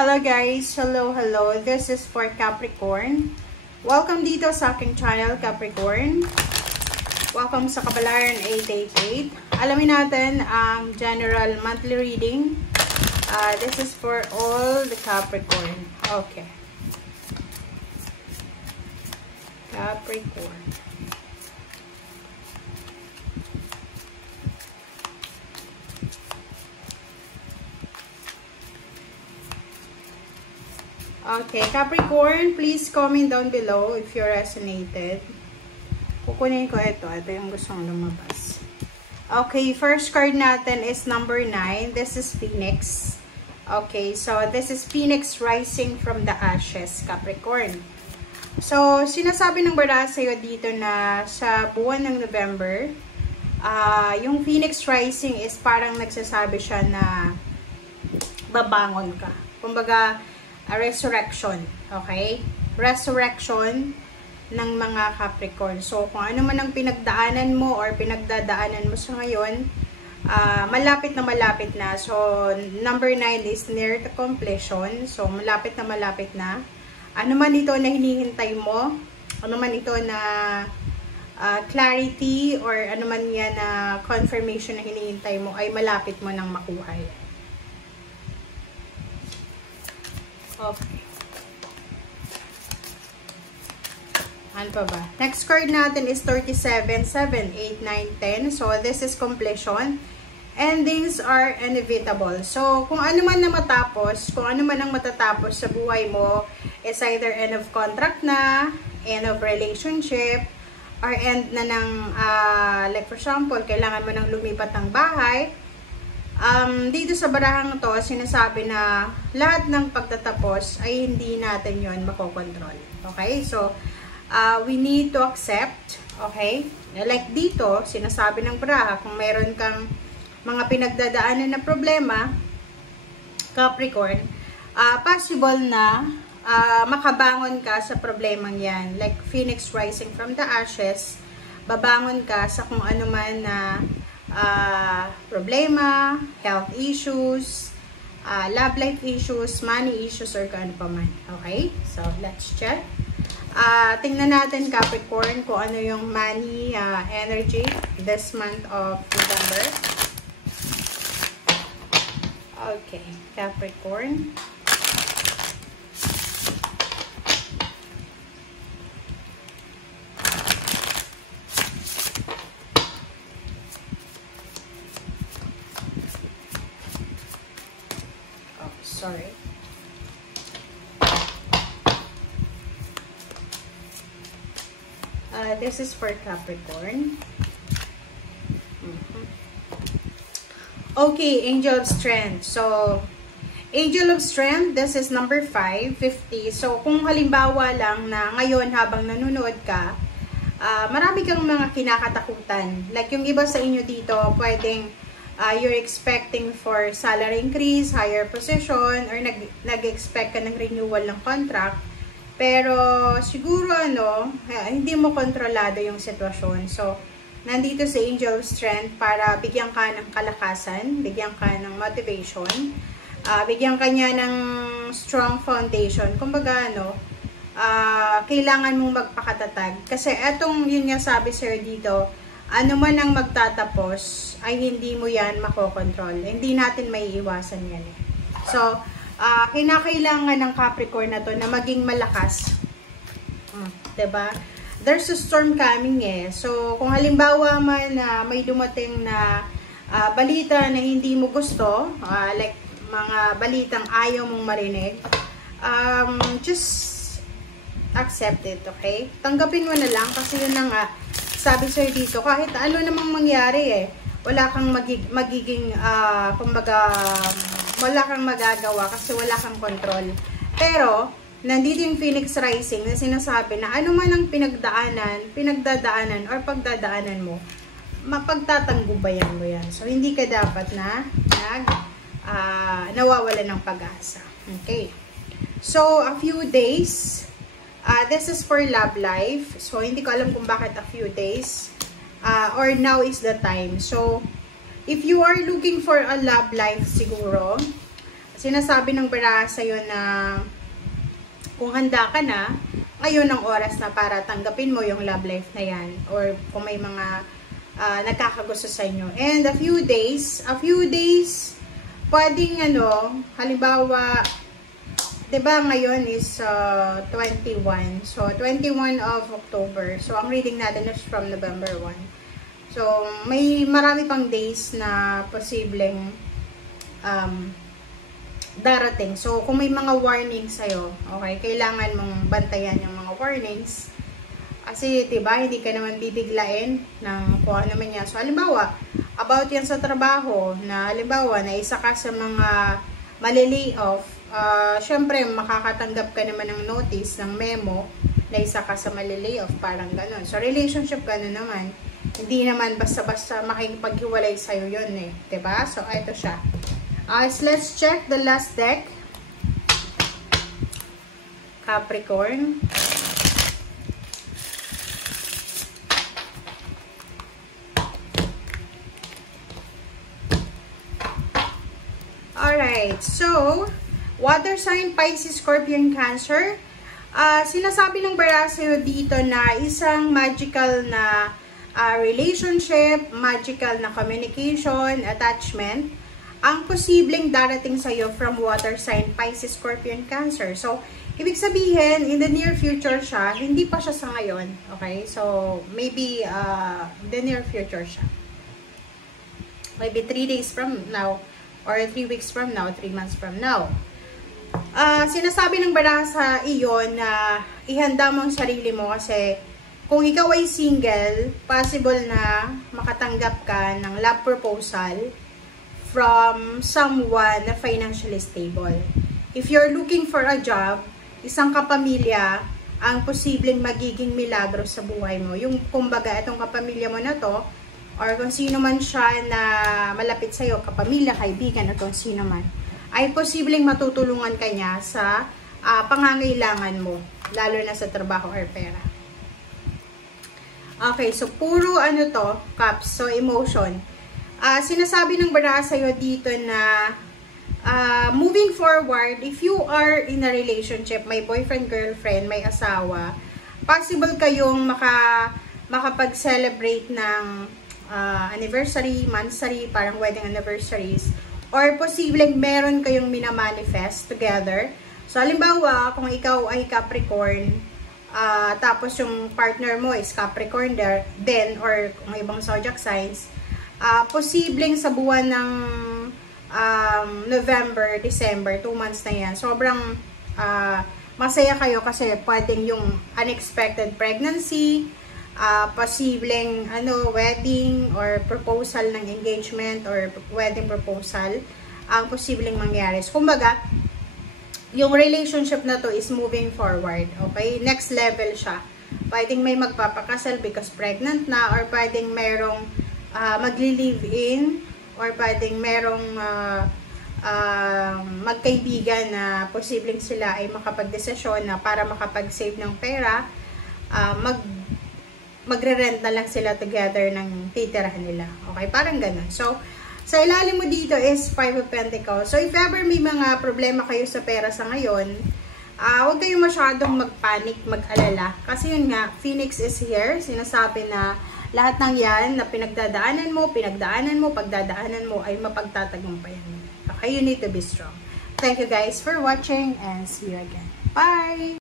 Hello guys! Hello! This is for Capricorn. Welcome dito sa aking channel, Capricorn. Welcome sa Kabalaran 888. Alamin natin ang general monthly reading. This is for all the Capricorn. Okay. Capricorn. Okay, Capricorn, please comment down below if you resonated. Kukunin ko ito. Ito yung gustong lumabas. Okay, first card natin is number 9. This is Phoenix. Okay, so this is Phoenix rising from the ashes, Capricorn. So, sinasabi ng baraha sa'yo dito na sa buwan ng November, yung Phoenix rising is parang nagsasabi siya na babangon ka. Kumbaga, a resurrection, okay? Resurrection ng mga Capricorn. So, kung ano man ang pinagdaanan mo or pinagdadaanan mo sa ngayon, malapit na. So, number 9 is near to completion. So, malapit na. Ano man ito na hinihintay mo, ano man ito na clarity or ano man yan na confirmation na hinihintay mo, ay malapit mo nang makuha yan. Okay. Ano pa ba? Next card natin is 37, 7, 8, 9, 10. So, this is completion. Endings are inevitable. So, kung ano man na matapos, kung ano man ang matatapos sa buhay mo, is either end of contract na, end of relationship, or end na ng, like for example, kailangan mo nang lumipat ng bahay. Dito sa barahang to, sinasabi na lahat ng pagtatapos ay hindi natin yon makokontrol. Okay? So, we need to accept. Okay? Like dito, sinasabi ng baraha, kung meron kang mga pinagdadaanan na problema, Capricorn, possible na makabangon ka sa problemang yan. Like Phoenix rising from the ashes, babangon ka sa kung ano man na problema, health issues, love life issues, money issues, or kung ano pa man. Okay? So, let's check. Tingnan natin, Capricorn, kung ano yung money energy this month of November. Okay, Capricorn. Sorry. This is for Capricorn. Okay, Angel of Strength. So, Angel of Strength, this is number 5, 50. So, kung halimbawa lang na ngayon habang nanonood ka, marami kang mga kinakatakutan. Like yung iba sa inyo dito, pwedeng you're expecting for salary increase, higher position, or nag-expect ka ng renewal ng contract. Pero siguro hindi mo kontrolado yung sitwasyon. So, nandito si Angel of Strength para bigyan ka ng kalakasan, bigyan ka ng motivation, bigyan ka niya ng strong foundation. Kumbaga, kailangan mong magpakatatag. Kasi etong yun nga sabi sir dito, ano man ang magtatapos, ay hindi mo yan makokontrol. Hindi natin may iwasan yan. So, kinakailangan ng Capricorn na to na maging malakas. Diba? There's a storm coming So, kung halimbawa man na may dumating na balita na hindi mo gusto, like mga balitang ayaw mong marinig, just accept it, okay? Tanggapin mo na lang kasi yun na nga, sabi sa'yo dito, kahit ano namang mangyari wala kang magiging, kumbaga, wala kang magagawa kasi wala kang control. Pero, nandito yung Phoenix rising na sinasabi na ano man ang pinagdadaanan or pagdadaanan mo, mapagtatanggubayan mo yan. So, hindi ka dapat na nawawala ng pag-asa. Okay. So, a few days, this is for love life. So, hindi ko alam kung bakit a few days. Or now is the time. So, if you are looking for a love life siguro, sinasabi ng baraha sa'yo na kung handa ka na, ngayon ang oras na para tanggapin mo yung love life na yan. Or kung may mga nagkakagusto sa inyo. And a few days, pwedeng halimbawa, diba ngayon is 21. So, 21 of October. So, ang reading natin is from November 1. So, may marami pang days na posibleng darating. So, kung may mga warnings sa'yo, okay, kailangan mong bantayan yung mga warnings. Kasi, diba, hindi ka naman bibiglain ng kung ano man yan. So, halimbawa, about yan sa trabaho, na halimbawa, na isa ka sa mga malilay off, syempre, makakatanggap ka naman ng notice, ng memo, na isa ka sa malilay off, parang ganun. So, relationship, ganun naman. Hindi naman basta-basta makikipaghiwalay sa'yo yun eh. Diba? So, ito siya. Let's check the last deck. Capricorn. Alright, so, water sign, Pisces, Scorpion, Cancer. Sinasabi ng baraha sa'yo dito na isang magical na relationship, magical na communication, attachment, ang posibleng darating sa'yo from water sign, Pisces, Scorpion, Cancer. So, ibig sabihin, in the near future siya, hindi pa siya sa ngayon. Okay? So, maybe, the near future siya. Maybe 3 days from now, or 3 weeks from now, 3 months from now. Sinasabi ng baraha sa iyo na ihanda mo ang sarili mo kasi kung ikaw ay single, possible na makatanggap ka ng love proposal from someone na financially stable. If you're looking for a job, isang kapamilya ang posibleng magiging milagro sa buhay mo. Yung kumbaga, itong kapamilya mo na to, or kung sino man siya na malapit sa'yo, kapamilya, kaibigan, o kung sino man, ay posibleng matutulungan ka niya sa pangangailangan mo, lalo na sa trabaho or pera. Okay, so puro cups, so emotion. Sinasabi ng baraha sa'yo dito na moving forward, if you are in a relationship, may boyfriend, girlfriend, may asawa, possible kayong makapag-celebrate ng anniversary, monthsary, parang wedding anniversaries, or posibleng meron kayong minamanifest together. So, halimbawa, kung ikaw ay Capricorn, tapos yung partner mo is Capricorn then, or kung ibang zodiac signs, posibleng sa buwan ng November, December, 2 months na yan, sobrang masaya kayo kasi pwedeng yung unexpected pregnancy, posibleng wedding or proposal ng engagement or wedding proposal ang posibleng mangyari. So, kumbaga, yung relationship na to is moving forward. Okay? Next level siya. Pwedeng may magpapakasal because pregnant na, or pwedeng merong magli-live-in, or pwedeng merong magkaibigan na posibleng sila ay makapag-desisyon na para makapag-save ng pera, magre-rent na lang sila together ng titirahan nila. Okay, parang ganun. So, sa ilalim mo dito is 5 of Pentacles. So, if ever may mga problema kayo sa pera sa ngayon, huwag kayong masyadong mag-panic, mag-alala. Kasi yun nga, Phoenix is here. Sinasabi na lahat ng yan na pinagdadaanan mo, pagdadaanan mo ay mapagtatagumpayan mo. Okay, you need to be strong. Thank you guys for watching and see you again. Bye!